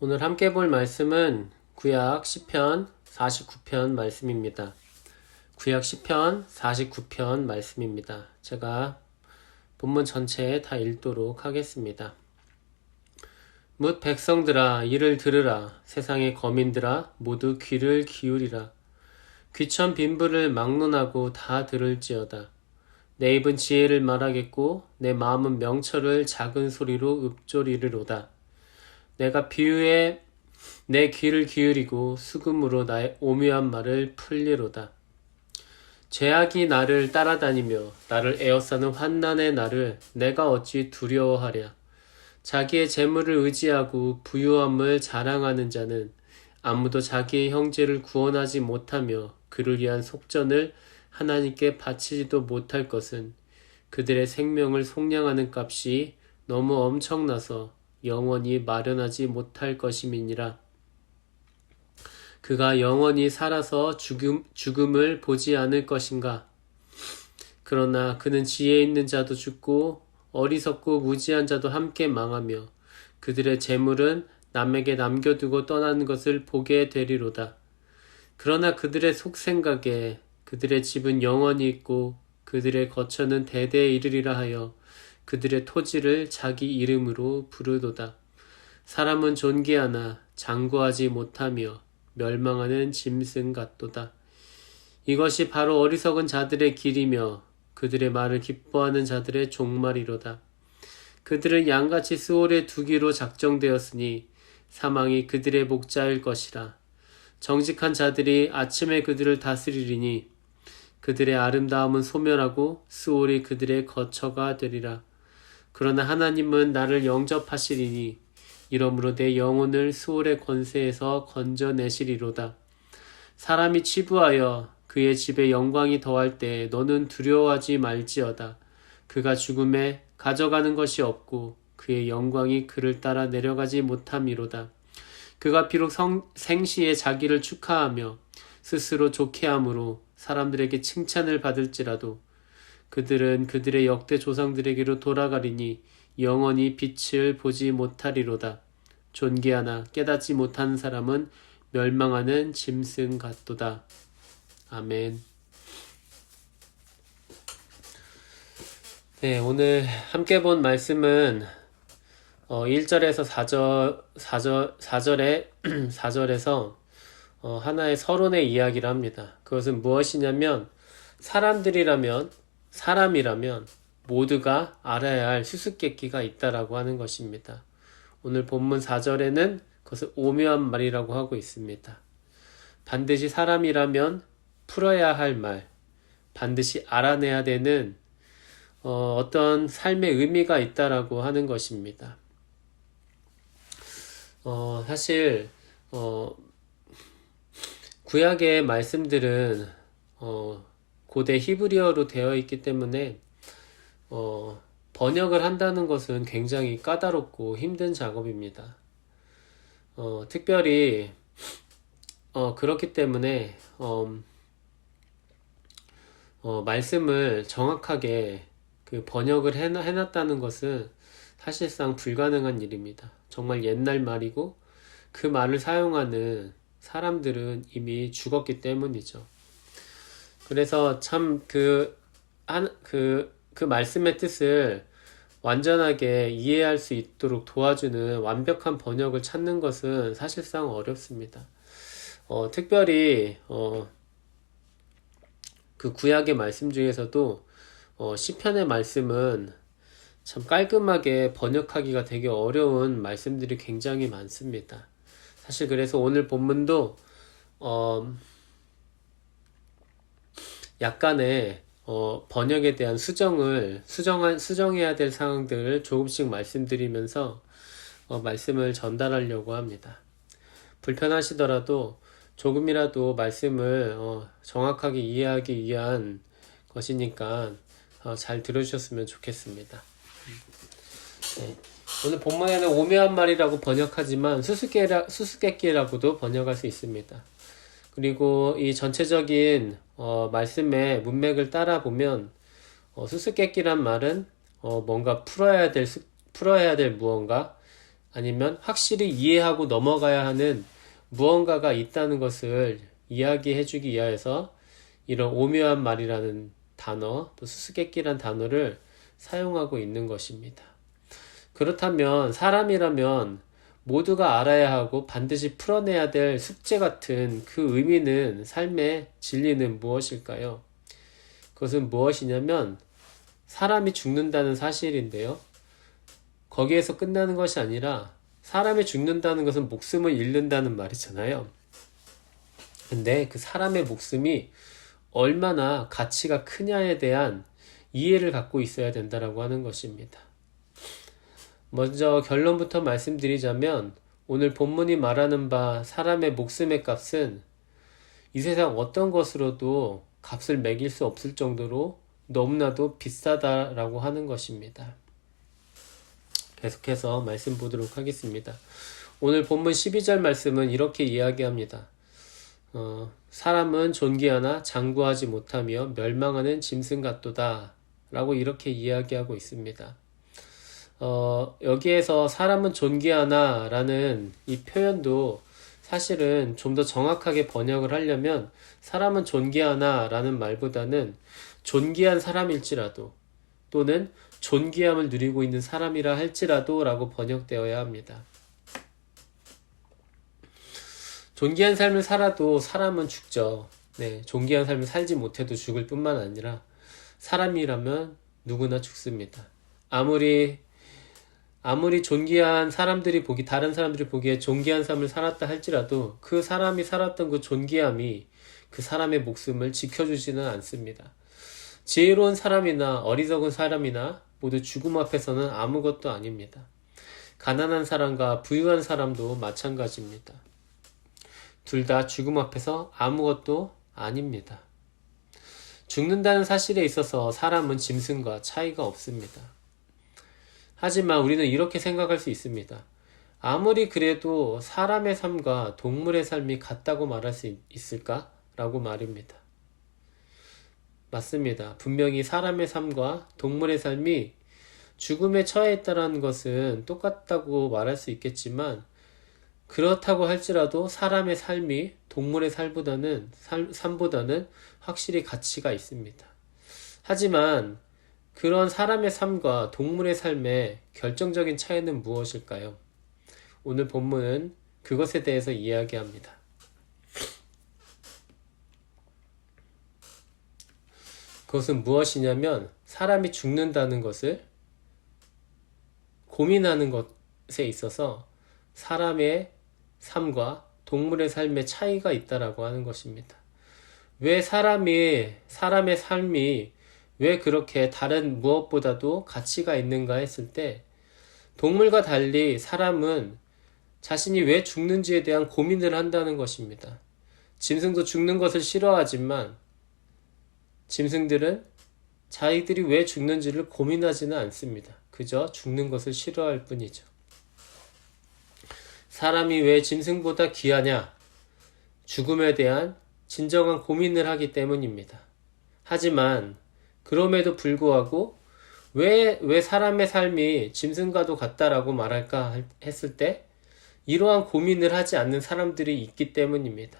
오늘 함께 볼 말씀은 구약 시편 49편 말씀입니다. 구약 시편 49편 말씀입니다. 제가 본문 전체 다 읽도록 하겠습니다. 뭇 백성들아 이를 들으라. 세상의 거민들아 모두 귀를 기울이라. 귀천 빈부를 막론하고 다 들을지어다. 내 입은 지혜를 말하겠고 내 마음은 명철을 작은 소리로 읊조리르로다. 내가 비유에 내 귀를 기울이고 수금으로 나의 오묘한 말을 풀리로다. 죄악이 나를 따라다니며 나를 에워싸는 환난의 날을 내가 어찌 두려워하랴. 자기의 재물을 의지하고 부유함을 자랑하는 자는 아무도 자기의 형제를 구원하지 못하며 그를 위한 속전을 하나님께 바치지도 못할 것은 그들의 생명을 속량하는 값이 너무 엄청나서 영원히 마련하지 못할 것임이니라. 그가 영원히 살아서 죽음을 보지 않을 것인가? 그러나 그는 지혜 있는 자도 죽고 어리석고 무지한 자도 함께 망하며 그들의 재물은 남에게 남겨두고 떠나는 것을 보게 되리로다. 그러나 그들의 속생각에 그들의 집은 영원히 있고 그들의 거처는 대대에 이르리라 하여 그들의 토지를 자기 이름으로 부르도다. 사람은 존귀하나 장구하지 못하며 멸망하는 짐승 같도다. 이것이 바로 어리석은 자들의 길이며 그들의 말을 기뻐하는 자들의 종말이로다. 그들은 양같이 스올에 두기로 작정되었으니 사망이 그들의 목자일 것이라. 정직한 자들이 아침에 그들을 다스리리니 그들의 아름다움은 소멸하고 스올이 그들의 거처가 되리라. 그러나 하나님은 나를 영접하시리니 이러므로 내 영혼을 스올의 권세에서 건져내시리로다. 사람이 치부하여 그의 집에 영광이 더할 때 너는 두려워하지 말지어다. 그가 죽음에 가져가는 것이 없고 그의 영광이 그를 따라 내려가지 못함이로다. 그가 비록 생시에 자기를 축하하며 스스로 좋게함으로 사람들에게 칭찬을 받을지라도 그들은 그들의 역대 조상들에게로 돌아가리니 영원히 빛을 보지 못하리로다. 존귀하나 깨닫지 못한 사람은 멸망하는 짐승 같도다. 아멘. 네, 오늘 함께 본 말씀은 1절에서 4절에서 하나의 서론의 이야기를 합니다. 그것은 무엇이냐면 사람이라면 모두가 알아야 할 수수께끼가 있다라고 하는 것입니다. 오늘 본문 4절에는 그것을 오묘한 말이라고 하고 있습니다. 반드시 사람이라면 풀어야 할 말, 반드시 알아내야 되는 어떤 삶의 의미가 있다라고 하는 것입니다. 사실 구약의 말씀들은 고대 히브리어로 되어 있기 때문에 번역을 한다는 것은 굉장히 까다롭고 힘든 작업입니다. 특별히 그렇기 때문에 말씀을 정확하게 그 번역을 해놨다는 것은 사실상 불가능한 일입니다. 정말 옛날 말이고 그 말을 사용하는 사람들은 이미 죽었기 때문이죠. 그래서 참 그 말씀의 뜻을 완전하게 이해할 수 있도록 도와주는 완벽한 번역을 찾는 것은 사실상 어렵습니다. 특별히 그 구약의 말씀 중에서도 시편의 말씀은 참 깔끔하게 번역하기가 되게 어려운 말씀들이 굉장히 많습니다. 사실 그래서 오늘 본문도 약간의 번역에 대한 수정해야 될 상황들을 조금씩 말씀드리면서 말씀을 전달하려고 합니다. 불편하시더라도 조금이라도 말씀을 정확하게 이해하기 위한 것이니까 잘 들어주셨으면 좋겠습니다. 네. 오늘 본문에는 오묘한 말이라고 번역하지만 수수께끼라고도 번역할 수 있습니다. 그리고 이 전체적인 말씀의 문맥을 따라 보면 수수께끼란 말은 뭔가 풀어야 될 무언가 아니면 확실히 이해하고 넘어가야 하는 무언가가 있다는 것을 이야기해주기 위해서 이런 오묘한 말이라는 단어, 또 수수께끼란 단어를 사용하고 있는 것입니다. 그렇다면 사람이라면 모두가 알아야 하고 반드시 풀어내야 될 숙제 같은 그 의미는, 삶의 진리는 무엇일까요? 그것은 무엇이냐면 사람이 죽는다는 사실인데요. 거기에서 끝나는 것이 아니라 사람이 죽는다는 것은 목숨을 잃는다는 말이잖아요. 근데 그 사람의 목숨이 얼마나 가치가 크냐에 대한 이해를 갖고 있어야 된다라고 하는 것입니다. 먼저 결론부터 말씀드리자면 오늘 본문이 말하는 바 사람의 목숨의 값은 이 세상 어떤 것으로도 값을 매길 수 없을 정도로 너무나도 비싸다라고 하는 것입니다. 계속해서 말씀 보도록 하겠습니다. 오늘 본문 12절 말씀은 이렇게 이야기합니다. 사람은 존귀하나 장구하지 못하며 멸망하는 짐승 같도다 라고 이렇게 이야기하고 있습니다. 여기에서 사람은 존귀하나 라는 이 표현도 사실은 좀 더 정확하게 번역을 하려면 사람은 존귀하나 라는 말보다는 존귀한 사람일지라도 또는 존귀함을 누리고 있는 사람이라 할지라도 라고 번역되어야 합니다. 존귀한 삶을 살아도 사람은 죽죠. 네, 존귀한 삶을 살지 못해도 죽을 뿐만 아니라 사람이라면 누구나 죽습니다. 아무리 존귀한 사람들이 다른 사람들이 보기에 존귀한 삶을 살았다 할지라도 그 사람이 살았던 그 존귀함이 그 사람의 목숨을 지켜주지는 않습니다. 지혜로운 사람이나 어리석은 사람이나 모두 죽음 앞에서는 아무것도 아닙니다. 가난한 사람과 부유한 사람도 마찬가지입니다. 둘 다 죽음 앞에서 아무것도 아닙니다. 죽는다는 사실에 있어서 사람은 짐승과 차이가 없습니다. 하지만 우리는 이렇게 생각할 수 있습니다. 아무리 그래도 사람의 삶과 동물의 삶이 같다고 말할 수 있을까? 라고 말입니다. 맞습니다. 분명히 사람의 삶과 동물의 삶이 죽음에 처해 있다는 것은 똑같다고 말할 수 있겠지만 그렇다고 할지라도 사람의 삶이 동물의 삶보다는 확실히 가치가 있습니다. 하지만 그런 사람의 삶과 동물의 삶의 결정적인 차이는 무엇일까요? 오늘 본문은 그것에 대해서 이야기합니다. 그것은 무엇이냐면 사람이 죽는다는 것을 고민하는 것에 있어서 사람의 삶과 동물의 삶의 차이가 있다라고 하는 것입니다. 왜 사람의 삶이 왜 그렇게 다른 무엇보다도 가치가 있는가 했을 때 동물과 달리 사람은 자신이 왜 죽는지에 대한 고민을 한다는 것입니다. 짐승도 죽는 것을 싫어하지만 짐승들은 자기들이 왜 죽는지를 고민하지는 않습니다. 그저 죽는 것을 싫어할 뿐이죠. 사람이 왜 짐승보다 귀하냐? 죽음에 대한 진정한 고민을 하기 때문입니다. 하지만 그럼에도 불구하고 왜 사람의 삶이 짐승과도 같다라고 말할까 했을 때 이러한 고민을 하지 않는 사람들이 있기 때문입니다.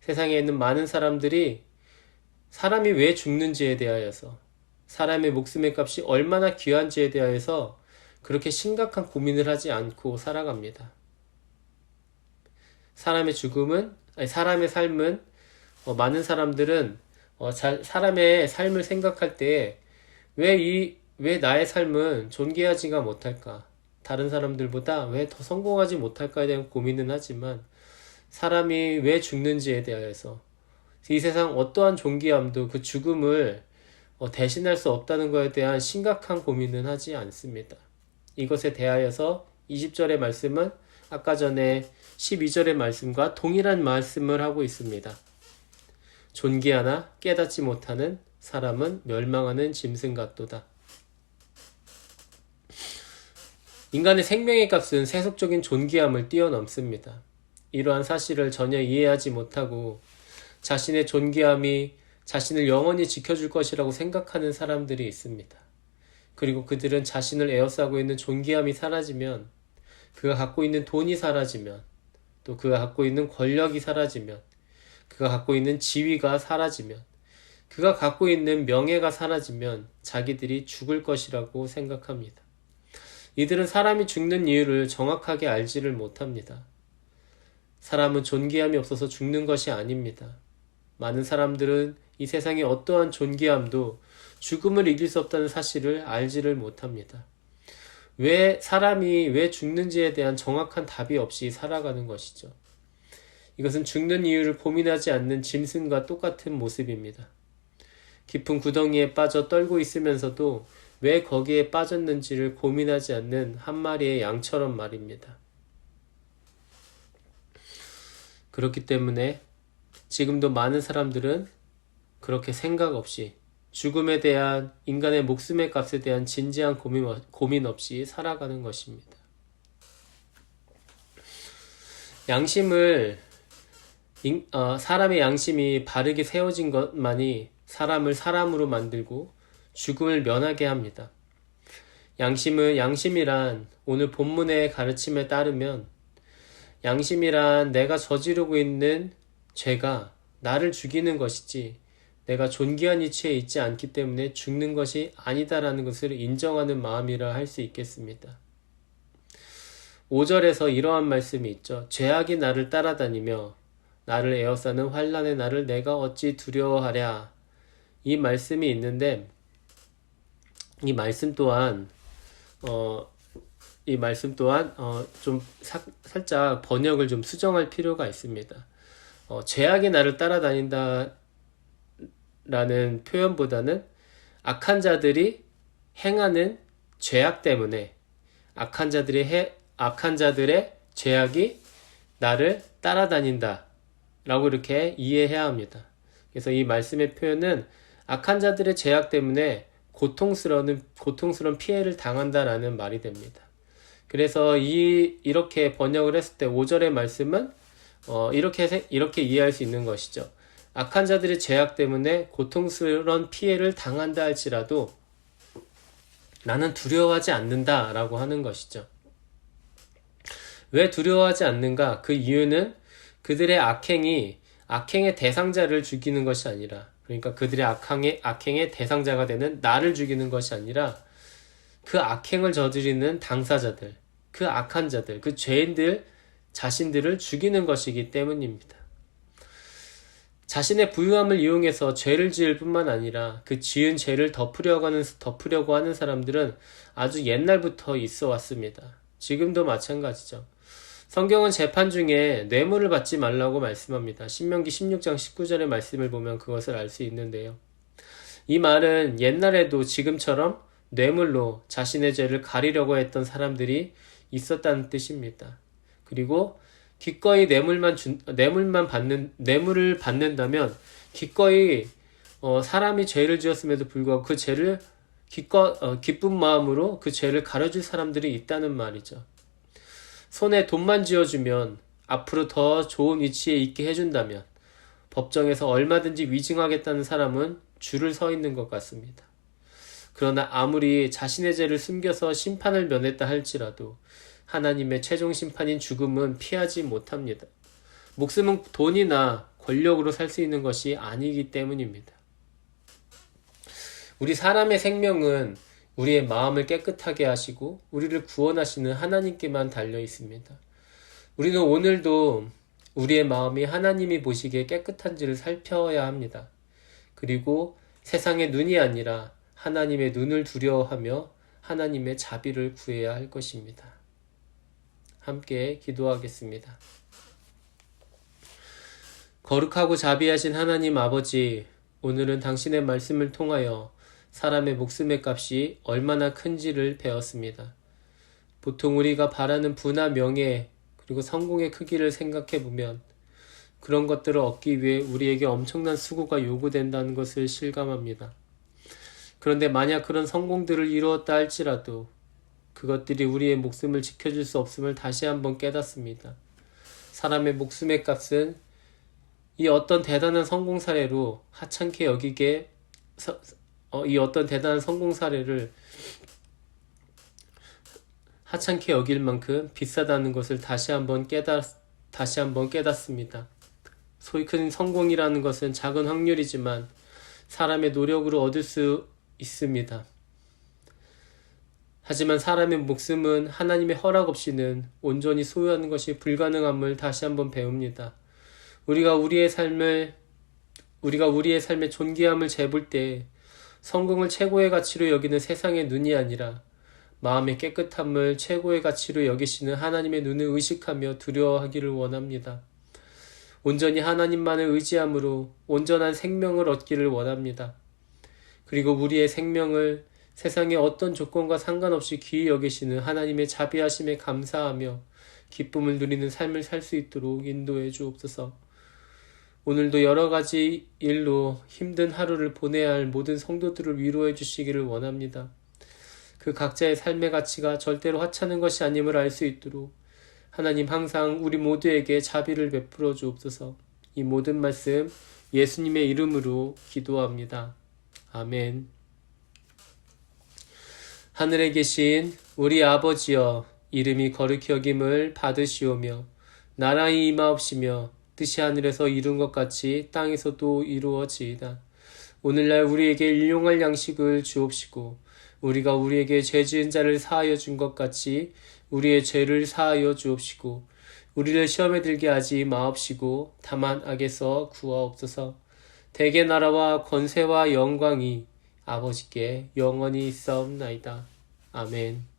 세상에 있는 많은 사람들이 사람이 왜 죽는지에 대하여서 사람의 목숨의 값이 얼마나 귀한지에 대하여서 그렇게 심각한 고민을 하지 않고 살아갑니다. 사람의 삶은 많은 사람들은 사람의 삶을 생각할 때 왜 나의 삶은 존귀하지가 못할까? 다른 사람들보다 왜 더 성공하지 못할까에 대한 고민은 하지만 사람이 왜 죽는지에 대하여서 이 세상 어떠한 존귀함도 그 죽음을 대신할 수 없다는 것에 대한 심각한 고민은 하지 않습니다. 이것에 대하여서 20절의 말씀은 아까 전에 12절의 말씀과 동일한 말씀을 하고 있습니다. 존귀하나 깨닫지 못하는 사람은 멸망하는 짐승 같도다. 인간의 생명의 값은 세속적인 존귀함을 뛰어넘습니다. 이러한 사실을 전혀 이해하지 못하고 자신의 존귀함이 자신을 영원히 지켜줄 것이라고 생각하는 사람들이 있습니다. 그리고 그들은 자신을 에워싸고 있는 존귀함이 사라지면, 그가 갖고 있는 돈이 사라지면, 또 그가 갖고 있는 권력이 사라지면, 그가 갖고 있는 지위가 사라지면, 그가 갖고 있는 명예가 사라지면 자기들이 죽을 것이라고 생각합니다. 이들은 사람이 죽는 이유를 정확하게 알지를 못합니다. 사람은 존귀함이 없어서 죽는 것이 아닙니다. 많은 사람들은 이 세상의 어떠한 존귀함도 죽음을 이길 수 없다는 사실을 알지를 못합니다. 왜 사람이 왜 죽는지에 대한 정확한 답이 없이 살아가는 것이죠. 이것은 죽는 이유를 고민하지 않는 짐승과 똑같은 모습입니다. 깊은 구덩이에 빠져 떨고 있으면서도 왜 거기에 빠졌는지를 고민하지 않는 한 마리의 양처럼 말입니다. 그렇기 때문에 지금도 많은 사람들은 그렇게 생각 없이 죽음에 대한 인간의 목숨의 값에 대한 진지한 고민 없이 살아가는 것입니다. 사람의 양심이 바르게 세워진 것만이 사람을 사람으로 만들고 죽음을 면하게 합니다. 양심이란 오늘 본문의 가르침에 따르면 양심이란 내가 저지르고 있는 죄가 나를 죽이는 것이지 내가 존귀한 이치에 있지 않기 때문에 죽는 것이 아니다라는 것을 인정하는 마음이라 할 수 있겠습니다. 5절에서 이러한 말씀이 있죠. 죄악이 나를 따라다니며 나를 에워싸는 환난의 날을 내가 어찌 두려워하랴. 이 말씀이 있는데 이 말씀 또한 좀 살짝 번역을 좀 수정할 필요가 있습니다. 죄악이 나를 따라다닌다 라는 표현보다는 악한 자들이 행하는 죄악 때문에 악한 자들의 죄악이 나를 따라다닌다 라고 이렇게 이해해야 합니다. 그래서 이 말씀의 표현은 악한 자들의 죄악 때문에 고통스러운 피해를 당한다라는 말이 됩니다. 그래서 이렇게 번역을 했을 때 5절의 말씀은 이렇게 이해할 수 있는 것이죠. 악한 자들의 죄악 때문에 고통스러운 피해를 당한다 할지라도 나는 두려워하지 않는다 라고 하는 것이죠. 왜 두려워하지 않는가? 그 이유는 그들의 악행의 대상자를 죽이는 것이 아니라, 그러니까 그들의 악행의 대상자가 되는 나를 죽이는 것이 아니라 그 악행을 저지르는 당사자들, 그 악한 자들, 그 죄인들 자신들을 죽이는 것이기 때문입니다. 자신의 부유함을 이용해서 죄를 지을 뿐만 아니라 그 지은 죄를 덮으려고 하는 사람들은 아주 옛날부터 있어 왔습니다. 지금도 마찬가지죠. 성경은 재판 중에 뇌물을 받지 말라고 말씀합니다. 신명기 16장 19절의 말씀을 보면 그것을 알 수 있는데요. 이 말은 옛날에도 지금처럼 뇌물로 자신의 죄를 가리려고 했던 사람들이 있었다는 뜻입니다. 그리고 기꺼이 뇌물을 받는다면 기꺼이 사람이 죄를 지었음에도 불구하고 그 죄를 기쁜 마음으로 그 죄를 가려줄 사람들이 있다는 말이죠. 손에 돈만 쥐어주면 앞으로 더 좋은 위치에 있게 해준다면 법정에서 얼마든지 위증하겠다는 사람은 줄을 서 있는 것 같습니다. 그러나 아무리 자신의 죄를 숨겨서 심판을 면했다 할지라도 하나님의 최종 심판인 죽음은 피하지 못합니다. 목숨은 돈이나 권력으로 살 수 있는 것이 아니기 때문입니다. 우리 사람의 생명은 우리의 마음을 깨끗하게 하시고 우리를 구원하시는 하나님께만 달려 있습니다. 우리는 오늘도 우리의 마음이 하나님이 보시기에 깨끗한지를 살펴야 합니다. 그리고 세상의 눈이 아니라 하나님의 눈을 두려워하며 하나님의 자비를 구해야 할 것입니다. 함께 기도하겠습니다. 거룩하고 자비하신 하나님 아버지, 오늘은 당신의 말씀을 통하여 사람의 목숨의 값이 얼마나 큰지를 배웠습니다. 보통 우리가 바라는 부나 명예 그리고 성공의 크기를 생각해 보면 그런 것들을 얻기 위해 우리에게 엄청난 수고가 요구된다는 것을 실감합니다. 그런데 만약 그런 성공들을 이루었다 할지라도 그것들이 우리의 목숨을 지켜줄 수 없음을 다시 한번 깨닫습니다. 사람의 목숨의 값은 이 어떤 대단한 성공 사례로 하찮게 이 어떤 대단한 성공 사례를 하찮게 여길 만큼 비싸다는 것을 다시 한번 깨닫습니다. 소위 큰 성공이라는 것은 작은 확률이지만 사람의 노력으로 얻을 수 있습니다. 하지만 사람의 목숨은 하나님의 허락 없이는 온전히 소유하는 것이 불가능함을 다시 한번 배웁니다. 우리가 우리의 삶의 존귀함을 재볼 때 성공을 최고의 가치로 여기는 세상의 눈이 아니라 마음의 깨끗함을 최고의 가치로 여기시는 하나님의 눈을 의식하며 두려워하기를 원합니다. 온전히 하나님만을 의지함으로 온전한 생명을 얻기를 원합니다. 그리고 우리의 생명을 세상의 어떤 조건과 상관없이 귀히 여기시는 하나님의 자비하심에 감사하며 기쁨을 누리는 삶을 살 수 있도록 인도해 주옵소서. 오늘도 여러 가지 일로 힘든 하루를 보내야 할 모든 성도들을 위로해 주시기를 원합니다. 그 각자의 삶의 가치가 절대로 하찮은 것이 아님을 알 수 있도록 하나님 항상 우리 모두에게 자비를 베풀어 주옵소서. 이 모든 말씀 예수님의 이름으로 기도합니다. 아멘. 하늘에 계신 우리 아버지여, 이름이 거룩히 여김을 받으시오며 나라의 임하옵시며 뜻이 하늘에서 이룬 것 같이 땅에서도 이루어지이다. 오늘날 우리에게 일용할 양식을 주옵시고 우리가 우리에게 죄 지은 자를 사하여 준 것 같이 우리의 죄를 사하여 주옵시고 우리를 시험에 들게 하지 마옵시고 다만 악에서 구하옵소서. 대개 나라와 권세와 영광이 아버지께 영원히 있사옵나이다. 아멘.